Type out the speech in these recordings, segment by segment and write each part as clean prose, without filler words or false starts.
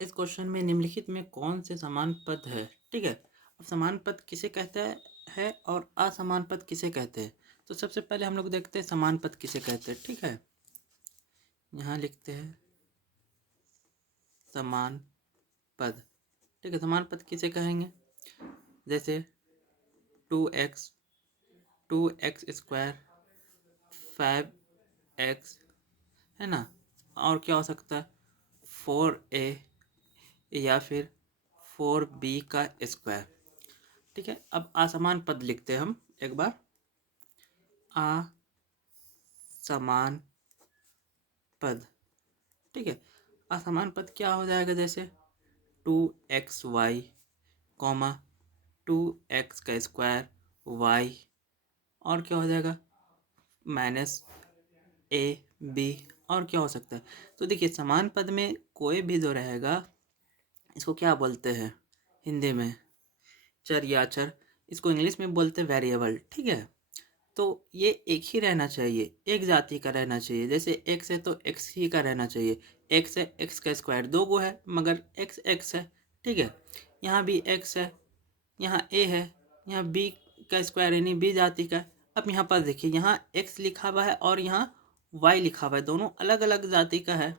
इस क्वेश्चन में निम्नलिखित में कौन से समान पद है। ठीक है, अब समान पद किसे कहते हैं और असमान पद किसे कहते हैं। तो सबसे पहले हम लोग देखते हैं समान पद किसे कहते हैं। ठीक है, यहाँ लिखते हैं समान पद। ठीक है, समान पद किसे कहेंगे, जैसे 2x स्क्वायर 5x, है ना। और क्या हो सकता है, 4a या फिर 4b का स्क्वायर। ठीक है, अब असमान पद लिखते हैं हम एक बार। असमान पद। ठीक है, असमान पद क्या हो जाएगा, जैसे 2xy कॉमा 2x का स्क्वायर y, और क्या हो जाएगा -ab, और क्या हो सकता है। तो देखिए समान पद में कोई भी जो रहेगा इसको क्या बोलते हैं हिंदी में, चर या अचर। इसको इंग्लिश में बोलते हैं वेरिएबल। ठीक है, तो ये एक ही रहना चाहिए, एक जाति का रहना चाहिए। जैसे एक्स है तो एक्स ही का रहना चाहिए। एक्स है, एक्स का स्क्वायर दो गो है मगर एक्स एक्स है। ठीक है, यहाँ भी एक्स है, यहाँ ए है, यहाँ बी का स्क्वायर यानी बी जाति का है। अब यहाँ पर देखिए, यहाँ एक्स लिखा हुआ है और यहाँ वाई लिखा हुआ है, दोनों अलग अलग जाति का है।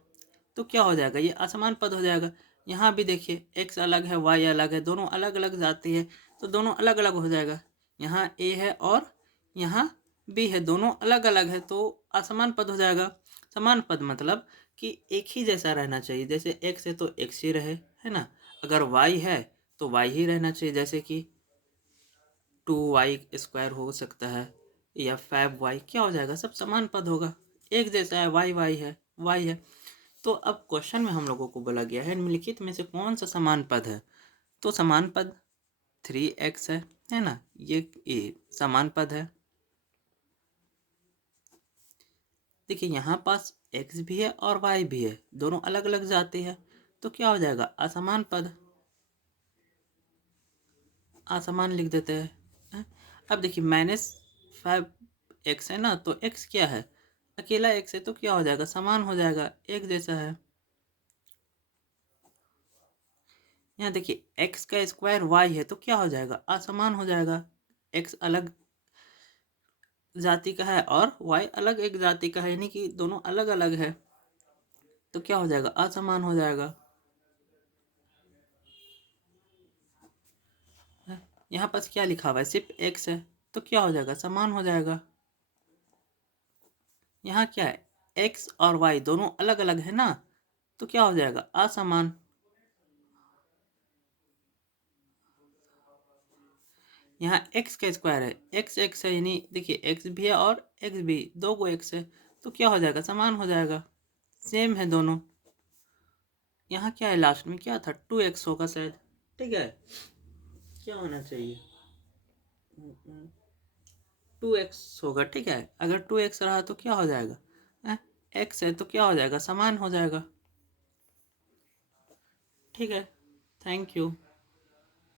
तो क्या हो जाएगा, ये असमान पद हो जाएगा। यहाँ भी देखिए एक्स अलग है, वाई अलग है, दोनों अलग अलग जाति है, तो दोनों अलग अलग हो जाएगा। यहाँ ए है और यहाँ बी है, दोनों अलग अलग है, तो असमान पद हो जाएगा। समान पद मतलब कि एक ही जैसा रहना चाहिए। जैसे एक्स है तो एक्स ही रहे, है ना। अगर वाई है तो वाई ही रहना चाहिए, जैसे कि 2y स्क्वायर हो सकता है या 5y, क्या हो जाएगा, सब समान पद होगा, एक जैसा है, वाई वाई है, वाई है। तो अब क्वेश्चन में हम लोगों को बोला गया है निम्नलिखित में से कौन सा समान पद है। तो समान पद 3x है ना, ये समान पद है। देखिए यहाँ पास x भी है और y भी है, दोनों अलग अलग जाति है, तो क्या हो जाएगा असमान पद, असमान लिख देते हैं। अब देखिए -5x है ना, तो x क्या है, अकेला x है, तो क्या हो जाएगा समान हो जाएगा, एक जैसा है। यहाँ देखिए x का स्क्वायर y है, तो क्या हो जाएगा असमान हो जाएगा। x अलग जाति का है और y अलग एक जाति का है, यानी कि दोनों अलग अलग है, तो क्या हो जाएगा असमान हो जाएगा। यहाँ पास क्या लिखा हुआ है, सिर्फ x है, तो क्या हो जाएगा समान हो जाएगा। यहाँ क्या है, x और y दोनों अलग अलग है ना, तो क्या हो जाएगा असमान। यहाँ x का स्क्वायर है, x x है, यानी देखिए x भी है और x भी, दो गो x है, तो क्या हो जाएगा समान हो जाएगा, सेम है दोनों। यहाँ क्या है, लास्ट में क्या था 2x होगा शायद। ठीक है, क्या होना चाहिए 2x होगा। ठीक है, अगर 2x रहा तो क्या हो जाएगा, x है तो क्या हो जाएगा समान हो जाएगा। ठीक है, थैंक यू।